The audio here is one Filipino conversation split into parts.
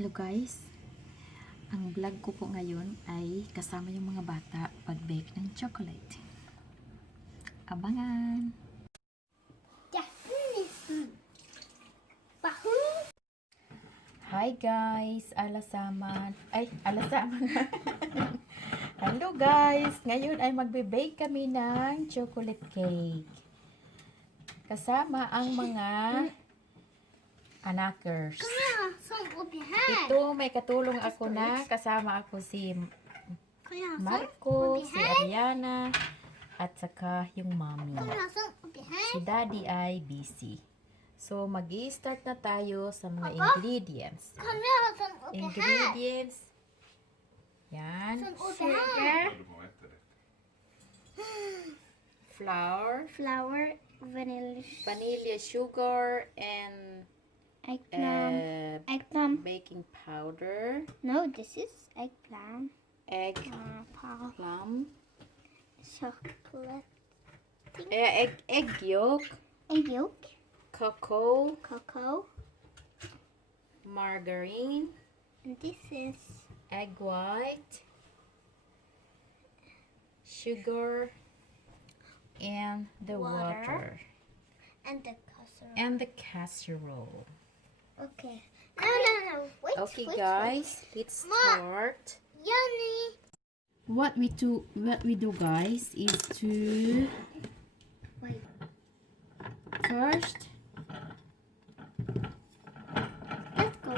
Hello guys, ang vlog ko po ngayon ay kasama yung mga bata pag-bake ng chocolate. Abangan! Hi guys, alasaman. Hello guys, ngayon ay magbe-bake kami ng chocolate cake. Kasama ang mga anakers. Ito, may katulong ako na kasama ako si Marco, si Ariana, at saka yung mommy. Si daddy ay busy. So, mag-i-start na tayo sa mga ingredients. Ingredients. Yan. Sugar. Flour. Vanilla sugar, and Eggplant. baking powder. No, this is eggplant. Egg plum. Chocolate. Egg yolk. Egg yolk. Cocoa. Margarine. And this is Egg white. Sugar. And the water. and the casserole. And the casserole. Okay. No. Wait. Okay, wait, guys, let's start. Yanni. What we do, guys, is to Wait. first Let's go.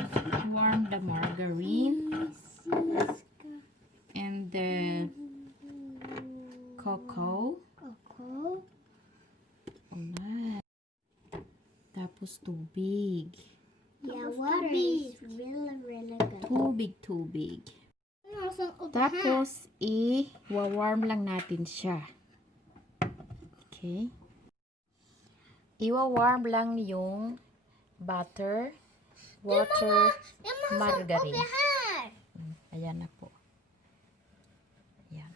warm the margarine and the cocoa. Alright. Tapos tubig. Yeah, water is really good. Tubig. Tapos, i-warm lang natin siya. Okay. Iwa-warm lang yung butter, water, margarine. Ayan na po. Ayan.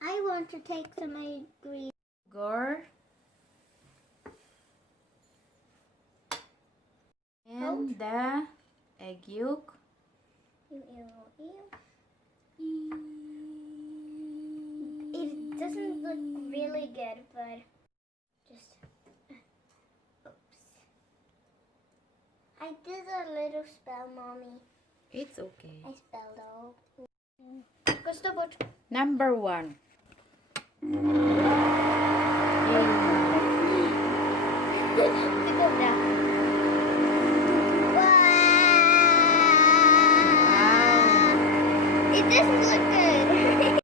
I want to take some green. Sugar. And the egg yolk. It doesn't look really good, but just oops. I did a little spell, mommy. It's okay. I spelled all. Gusto po. Number 1. Go down. Wow! It doesn't look good.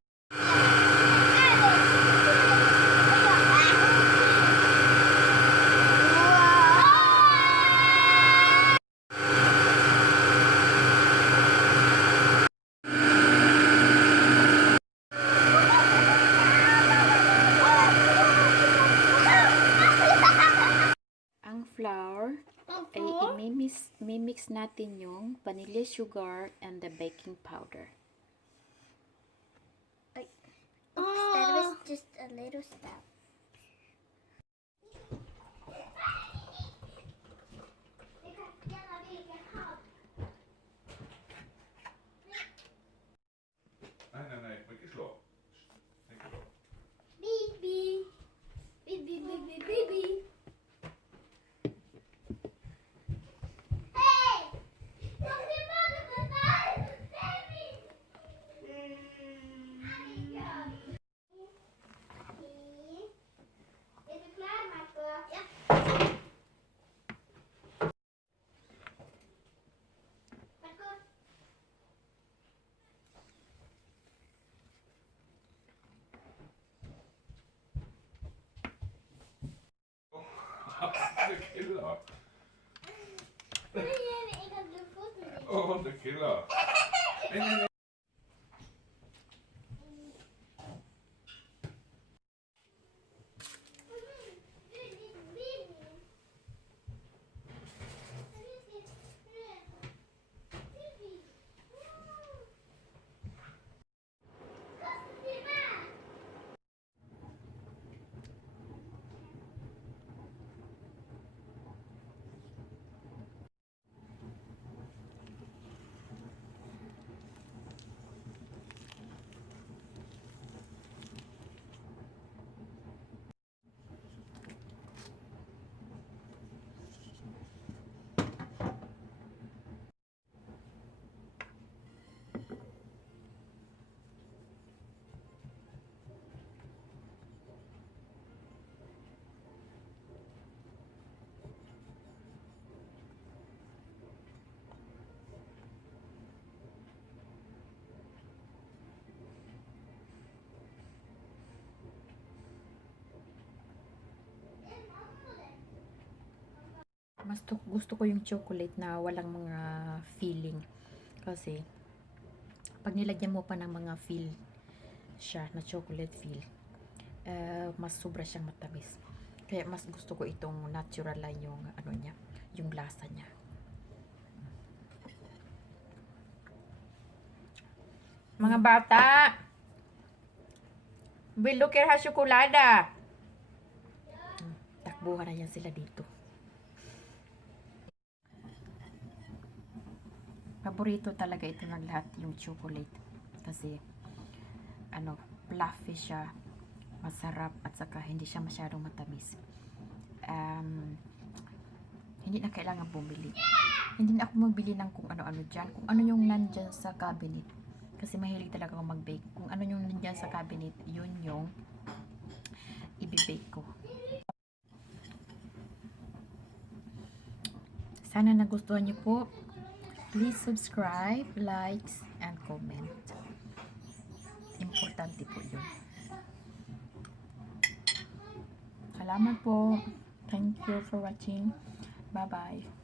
Ang flour ay imimix natin yung vanilla sugar and the baking powder. Oops, that was just a little spell. Nej, mycket slå. Baby. Hey! Don't get mad at me, baby! Är du klar, Marco? Ja. Marco? Det killar. Jag har glömt bort mig. Åh, det killar. Nej. gusto ko yung chocolate na walang mga filling. Kasi, pag nilagyan mo pa ng mga feel siya, na chocolate feel, mas sobra siyang matamis. Kaya mas gusto ko itong natural lang yung ano niya, yung lasa niya. Mga bata, bilukir ha syokolada. Takbuhan na yan sila dito. Paborito talaga ito ng lahat yung chocolate. Kasi, ano, fluffy siya, masarap, at saka hindi siya masyadong matamis. Hindi na kailangan bumili. Hindi na ako magbili ng kung ano-ano dyan. Kung ano yung nandyan sa cabinet. Kasi mahilig talaga ako mag-bake. Kung ano yung nandyan sa cabinet, yun yung i-bake ko. Sana nagustuhan niyo po. Please subscribe, likes, and comment. Importante po yun. Salamat po. Thank you for watching. Bye-bye.